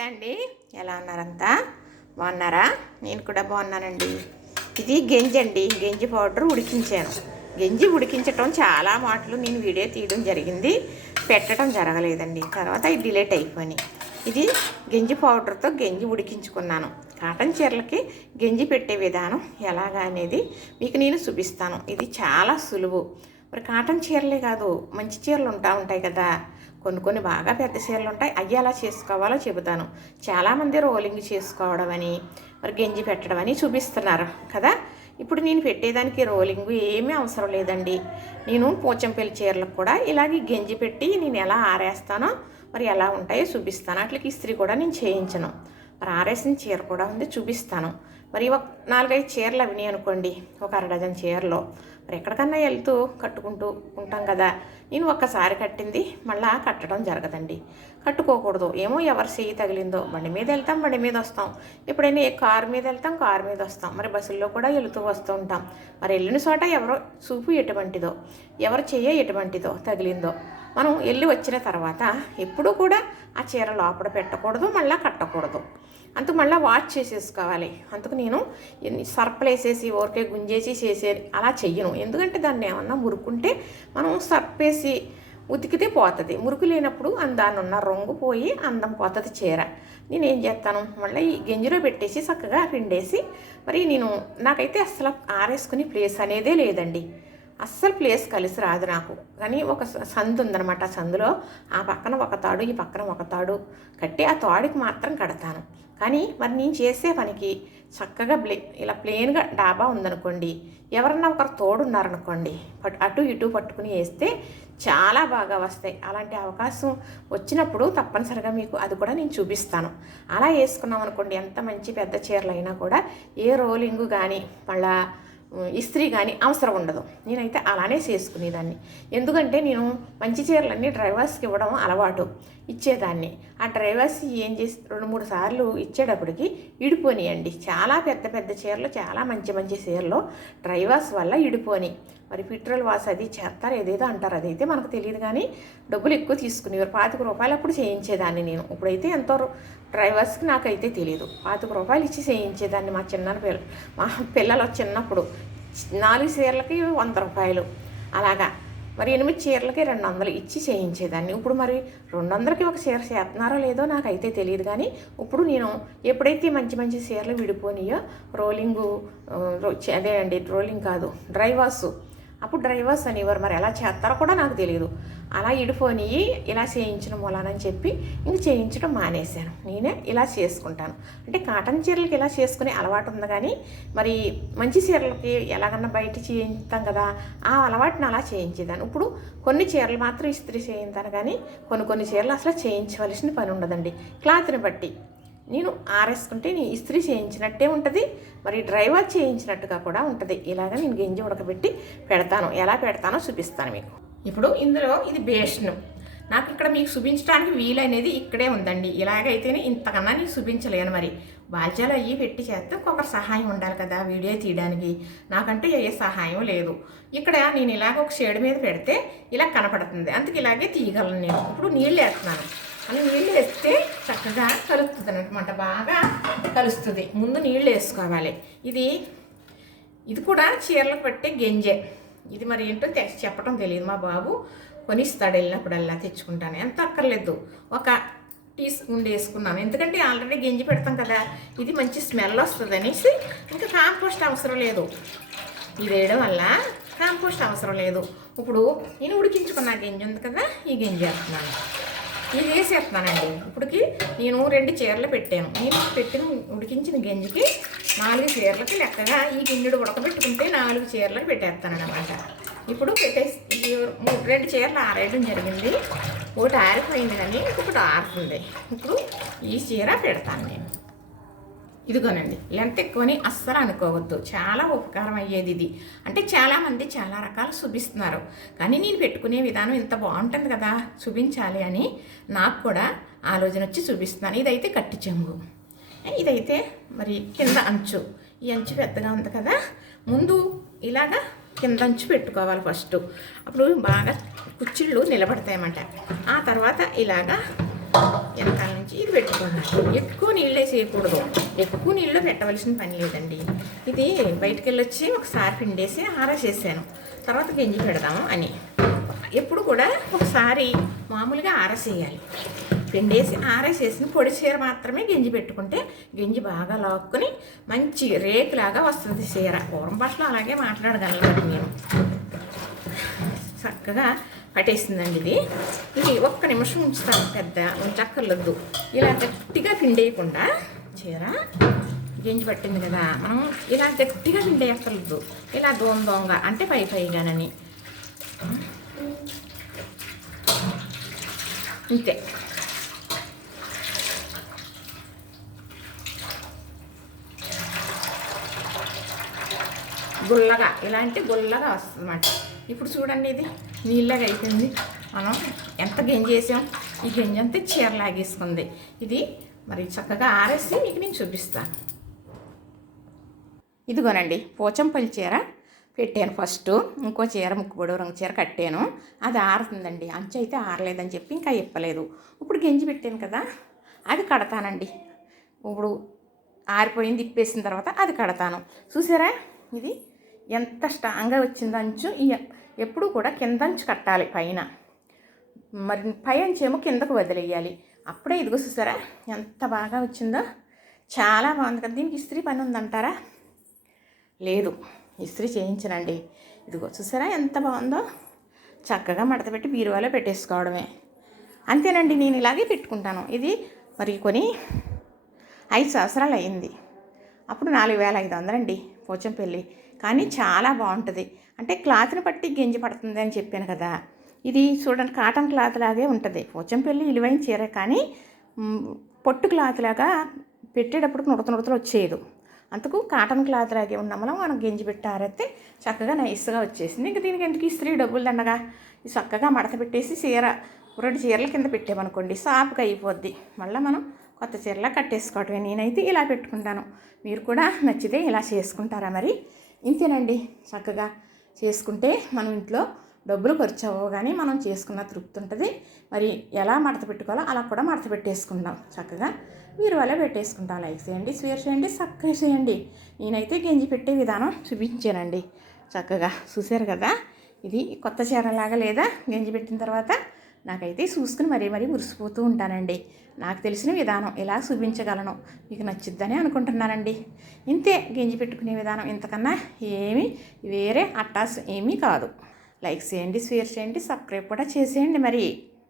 నమస్తే అండి. ఎలా ఉన్నారంతా? బాగున్నారా? నేను కూడా బాగున్నానండి. ఇది గంజి అండి. గంజి పౌడర్ ఉడికించాను. గంజి ఉడికించటం చాలా మాటలు నేను వీడియో తీయడం జరిగింది. పెట్టడం జరగలేదండి. తర్వాత ఇది డిలేట్ అయిపోయి ఇది గంజి పౌడర్తో గంజి ఉడికించుకున్నాను. కాటన్ చీరలకి గంజి పెట్టే విధానం ఎలాగా అనేది మీకు నేను చూపిస్తాను. ఇది చాలా సులువు. మరి కాటన్ చీరలే కాదు మంచి చీరలు ఉంటా ఉంటాయి కదా. కొన్ని కొన్ని బాగా పెద్ద చీరలు ఉంటాయి అవి ఎలా చేసుకోవాలో చెబుతాను. చాలామంది రోలింగ్ చేసుకోవడం అని మరి గంజి పెట్టడం అని చూపిస్తున్నారు కదా. ఇప్పుడు నేను పెట్టేదానికి రోలింగ్ ఏమీ అవసరం లేదండి. నేను పోచంపల్లి చీరలకు కూడా ఇలాగే గంజి పెట్టి నేను ఎలా ఆరేస్తానో మరి ఎలా ఉంటాయో చూపిస్తాను. అట్లకి ఇస్త్రీ కూడా నేను చేయించను. మరి ఆరేసిన చీర కూడా ఉంది చూపిస్తాను. మరి ఒక నాలుగైదు చీరలు అవినాయి అనుకోండి ఒక అర డజన్ చీరలో. మరి ఎక్కడికన్నా వెళ్తూ కట్టుకుంటూ ఉంటాం కదా. నేను ఒక్కసారి కట్టింది మళ్ళా కట్టడం జరగదండి. కట్టుకోకూడదు. ఏమో ఎవరి చెయ్యి తగిలిందో. బండి మీద వెళ్తాం బండి మీద వస్తాం. ఎప్పుడైనా ఏ కారు మీద వెళ్తాం కారు మీద వస్తాం. మరి బస్సుల్లో కూడా వెళుతూ వస్తూ ఉంటాం. మరి వెళ్ళిన చోట ఎవరో చూపు ఎటువంటిదో ఎవరు చెయ్య ఎటువంటిదో తగిలిందో. మనం వెళ్ళి వచ్చిన తర్వాత ఎప్పుడూ కూడా ఆ చీర లోపల పెట్టకూడదు మళ్ళీ కట్టకూడదు. అందుకు మళ్ళీ వాష్ చేసేసుకోవాలి. అందుకు నేను సర్పలు వేసేసి ఊరికే గుంజేసి చేసే అలా చెయ్యను. ఎందుకంటే దాన్ని ఏమన్నా మురుకుంటే మనం సర్పేసి ఉతికితే పోతుంది. మురుకు లేనప్పుడు దాన్ని ఉన్న రంగు పోయి అందం పోతుంది చీర. నేను ఏం చేస్తాను? మళ్ళీ ఈ గింజలో పెట్టేసి చక్కగా పిండేసి మరి నేను నాకైతే అసలు ఆరేసుకునే ప్లేస్ అనేదే లేదండి. అస్సలు ప్లేస్ కలిసి రాదు నాకు. కానీ ఒక స- సందు ఉందనమాట ఆ సందులో. ఆ పక్కన ఒక తాడు ఈ పక్కన ఒక తాడు కట్టి ఆ తాడుకి మాత్రం కడతాను. కానీ మరి నేను చేసే పనికి చక్కగా బ్లే ఇలా ప్లెయిన్గా డాబా ఉందనుకోండి ఎవరన్నా ఒకరు తోడున్నారనుకోండి పట్ అటు ఇటు పట్టుకుని వేస్తే చాలా బాగా వస్తాయి. అలాంటి అవకాశం వచ్చినప్పుడు తప్పనిసరిగా మీకు అది కూడా నేను చూపిస్తాను. అలా వేసుకున్నాం అనుకోండి ఎంత మంచి పెద్ద చీరలు అయినా కూడా ఏ రోలింగు కానీ మళ్ళా ఇస్త్రీ కానీ అవసరం ఉండదు. నేనైతే అలానే చేసుకునేదాన్ని. ఎందుకంటే నేను మంచి చీరలన్నీ డ్రైవర్స్కి ఇవ్వడం అలవాటు. ఇచ్చేదాన్ని. ఆ డ్రైవర్స్ ఏం చేసి రెండు మూడు సార్లు ఇచ్చేటప్పటికి ఇడిపోనియండి. చాలా పెద్ద పెద్ద చీరలు చాలా మంచి మంచి చీరలు డ్రైవర్స్ వల్ల ఇడిపోని. మరి పెట్రోల్ వాస్ అది చేస్తారు ఏదేదో అంటారు. అదైతే మనకు తెలియదు కానీ డబ్బులు ఎక్కువ తీసుకునేవారు. పాతిక రూపాయలు అప్పుడు చేయించేదాన్ని నేను. ఇప్పుడైతే ఎంతో డ్రైవర్స్కి నాకైతే తెలియదు పాతిక రూపాయలు ఇచ్చి చేయించేదాన్ని మా చిన్న పిల్ల మా పిల్లలు చిన్నప్పుడు. నాలుగు చీరలకి వంద రూపాయలు. అలాగా. మరి ఎనిమిది చీరలకి రెండు వందలు ఇచ్చి చేయించేదాన్ని. ఇప్పుడు మరి రెండు వందలకి ఒక చీర చేస్తున్నారో లేదో నాకైతే తెలియదు కానీ ఇప్పుడు నేను ఎప్పుడైతే మంచి మంచి చీరలు విడిపోనియో రోలింగు అదే అండి రోలింగ్ కాదు డ్రైవర్సు. అప్పుడు డ్రైవర్స్ అనేవారు. మరి ఎలా చేస్తారో కూడా నాకు తెలియదు అలా ఇడిపోని ఇలా చేయించడం వలనని చెప్పి ఇంక చేయించడం మానేశాను. నేనే ఇలా చేసుకుంటాను. అంటే కాటన్ చీరలకి ఇలా చేసుకునే అలవాటు ఉంది కానీ మరి మంచి చీరలకి ఎలాగన్నా బయట చేయించుతాం కదా ఆ అలవాటుని అలా చేయించేదాన్ని. ఇప్పుడు కొన్ని చీరలు మాత్రం ఇస్త్రీ చేయించాను కానీ కొన్ని కొన్ని చీరలు అసలు చేయించవలసిన పని ఉండదండి. క్లాత్ని బట్టి. నేను ఆరేసుకుంటే నేను ఇస్త్రీ చేయించినట్టే ఉంటుంది మరి డ్రైవర్ చేయించినట్టుగా కూడా ఉంటుంది. ఇలాగ నేను గింజ ఉడకబెట్టి పెడతాను. ఎలా పెడతానో చూపిస్తాను మీకు. ఇప్పుడు ఇందులో ఇది బేషను నాకు ఇక్కడ మీకు చూపించడానికి వీలనేది ఇక్కడే ఉందండి. ఇలాగైతేనే ఇంతకన్నా నేను చూపించలేను మరి. బాధ్యాలు అయ్యి పెట్టి చేస్తే ఒకరి సహాయం ఉండాలి కదా వీడియో తీయడానికి. నాకంటూ ఏ సహాయం లేదు. ఇక్కడ నేను ఇలాగ ఒక షేడ్ మీద పెడితే ఇలా కనపడుతుంది. అందుకే ఇలాగే తీయగలను నేను. ఇప్పుడు నీళ్ళు వేస్తున్నాను. అని నీళ్ళు వేస్తే చక్కగా కలుస్తుంది అనమాట బాగా కలుస్తుంది. ముందు నీళ్ళు వేసుకోవాలి. ఇది ఇది కూడా చీరలకు పట్టే గెంజే. ఇది మరి ఏంటో చెప్పడం తెలియదు. మా బాబు కొనిస్తాడు వెళ్ళినప్పుడల్లా తెచ్చుకుంటాను. ఎంత అక్కర్లేదు. ఒక టీ స్పూన్ వేసుకున్నాను. ఎందుకంటే ఆల్రెడీ గింజి పెడతాం కదా ఇది మంచి స్మెల్ వస్తుంది అనేసి ఇంకా కాంపోస్ట్ అవసరం లేదు. ఇది వేయడం వల్ల కాంపోస్ట్ అవసరం లేదు. ఇప్పుడు నేను ఉడికించుకున్న గింజ ఉంది కదా ఈ గింజ వేస్తున్నాను. ఇది వేసేస్తున్నానండి. ఇప్పటికి నేను రెండు చీరలు పెట్టాను. నేను పెట్టిన ఉడికించిన గింజకి నాలుగు చీరలకి లెక్కగా ఈ గిన్నెడు ఉడకబెట్టుకుంటే నాలుగు చీరలకు పెట్టేస్తాను అనమాట ఇప్పుడు పెట్టేసి రెండు చీరలు ఆరేయడం జరిగింది. ఒకటి ఆరిపోయింది కానీ ఇంకొకటి ఆరుతుంది. ఇప్పుడు ఈ చీర పెడతాను నేను. ఇదిగోనండి లెంత్ ఎక్కువని అస్సలు అనుకోవద్దు. చాలా ఉపకారం అయ్యేది ఇది. అంటే చాలామంది చాలా రకాలు చూపిస్తున్నారు కానీ నేను పెట్టుకునే విధానం ఇంత బాగుంటుంది కదా చూపించాలి అని నాకు కూడా ఆలోచన వచ్చి చూపిస్తున్నాను ఇదైతే కట్టి చెంగు. ఇదైతే మరి కింద అంచు. ఈ అంచు పెద్దగా ఉంది కదా ముందు ఇలాగా కింద అంచు పెట్టుకోవాలి ఫస్ట్. అప్పుడు బాగా కుచ్చిళ్ళు నిలబడతాయన్నమాట. ఆ తర్వాత ఇలాగా ఎంత నుంచి పెట్టుకోండి. ఎక్కువ నీళ్ళే చేయకూడదు. ఎక్కువ నీళ్ళు పెట్టవలసిన పని లేదండి. ఇది బయటికి వెళ్ళొచ్చి ఒకసారి పిండేసి ఆరసేసాను తర్వాత గంజి పెడదాము అని. ఎప్పుడు కూడా ఒకసారి మామూలుగా ఆరసేయాలి పిండేసి ఆరేసేసిన పొడి చీర మాత్రమే గింజి పెట్టుకుంటే గింజి బాగా లాక్కుని మంచి రేకులాగా వస్తుంది చీర. పూర్వం భాషలో అలాగే మాట్లాడగలను నేను. చక్కగా పట్టేసిందండి ఇది. ఇది ఒక్క నిమిషం ఉంచుతాను పెద్ద ఉంచక్కర్లేదు. ఇలా గట్టిగా పిండేయకుండా చీర గింజి పట్టింది కదా మనం ఇలా గట్టిగా పిండేయక్కర్లేదు. ఇలా దోమ దోంగ అంటే పై పైగానని. ఇంతే. గుల్లగా ఇలాంటి గుల్లగా వస్తుంది అన్నమాట ఇప్పుడు చూడండి ఇది. నీళ్ళగా అయిపోయింది. మనం ఎంత గంజి వేసాం? ఈ గంజి అంతా చీర లాగేసుకుంది. ఇది మరి చక్కగా ఆరేసి మీకు నేను చూపిస్తాను. ఇదిగోనండి పోచంపల్లి చీర పెట్టాను ఫస్ట్ ఇంకో చీర ముక్కుబడి రంగు చీర కట్టాను. అది ఆరుతుందండి. అంచు అయితే ఆరలేదని చెప్పి ఇంకా ఇప్పలేదు. ఇప్పుడు గంజి పెట్టాను కదా అది కడతానండి. ఇప్పుడు ఆరిపోయింది ఇప్పేసిన తర్వాత అది కడతాను. చూసారా? ఇది ఎంత స్ట్రాంగ్గా వచ్చిందో అంచు. ఈ ఎప్పుడూ కూడా కిందంచి కట్టాలి పైన. మరి పైంచేమో కిందకు వదిలేయాలి. అప్పుడే ఇదిగో చూసారా? ఎంత బాగా వచ్చిందో. చాలా బాగుంది కదా. దీనికి ఇస్త్రీ పని ఉందంటారా? లేదు. ఇస్త్రీ చేయించనండి. ఇదిగో చూసారా ఎంత బాగుందో. చక్కగా మడత పెట్టి బీరువాలో పెట్టేసుకోవడమే. అంతేనండి నేను ఇలాగే పెట్టుకుంటాను. ఇది మరి కొని ఐదు సంవత్సరాలు అయింది. అప్పుడు నాలుగు వేల ఐదు వందలండి పోచంపల్లి. కానీ చాలా బాగుంటుంది. అంటే క్లాత్ని బట్టి గింజ పడుతుంది అని చెప్పాను కదా. ఇది చూడండి కాటన్ క్లాత్ లాగే ఉంటుంది. పోచంపల్లి ఇలువైన చీర కానీ పొట్టు క్లాత్ లాగా పెట్టేటప్పుడు నుడత నుడతలు వచ్చేయదు. అందుకు కాటన్ క్లాత్ లాగే ఉన్నమలో మనం గింజి పెట్టి ఆరేస్తే చక్కగా నైస్గా వచ్చేసింది. ఇంకా దీనికి ఎందుకు ఇస్త్రీ డబ్బులు దండగా? చక్కగా మడత పెట్టేసి చీర రెండు చీరల కింద పెట్టామనుకోండి సాపుగా అయిపోద్ది. మళ్ళీ మనం కొత్త చీరలా కట్టేసుకోవటమే. నేనైతే ఇలా పెట్టుకుంటాను. మీరు కూడా నచ్చితే ఇలా చేసుకుంటారా మరి? ఇంతేనండి. చక్కగా చేసుకుంటే మనం ఇంట్లో డబ్బులు ఖర్చు అవ్వగానే కానీ మనం చేసుకున్న తృప్తి ఉంటుంది. మరి ఎలా మడత పెట్టుకోవాలో అలా కూడా మడత పెట్టేసుకుందాం చక్కగా. మీరు అలా పెట్టేసుకుంటాం లైక్ చేయండి షేర్ చేయండి సబ్స్క్రైబ్ చేయండి. నేనైతే గంజి పెట్టే విధానం చూపించానండి. చక్కగా చూశారు కదా? ఇది కొత్త చీరలాగా లేదా? గంజి పెట్టిన తర్వాత నాకైతే చూసుకుని మరీ మరీ మురిసిపోతూ ఉంటానండి. నాకు తెలిసిన విధానం ఇలా చూపించగలను. మీకు నచ్చిద్దని అనుకుంటున్నానండి. ఇంతే గింజి పెట్టుకునే విధానం. ఇంతకన్నా ఏమీ వేరే అట్టాస్ ఏమీ కాదు. లైక్ చేయండి షేర్ చేయండి సబ్స్క్రైబ్ కూడా చేసేయండి మరి.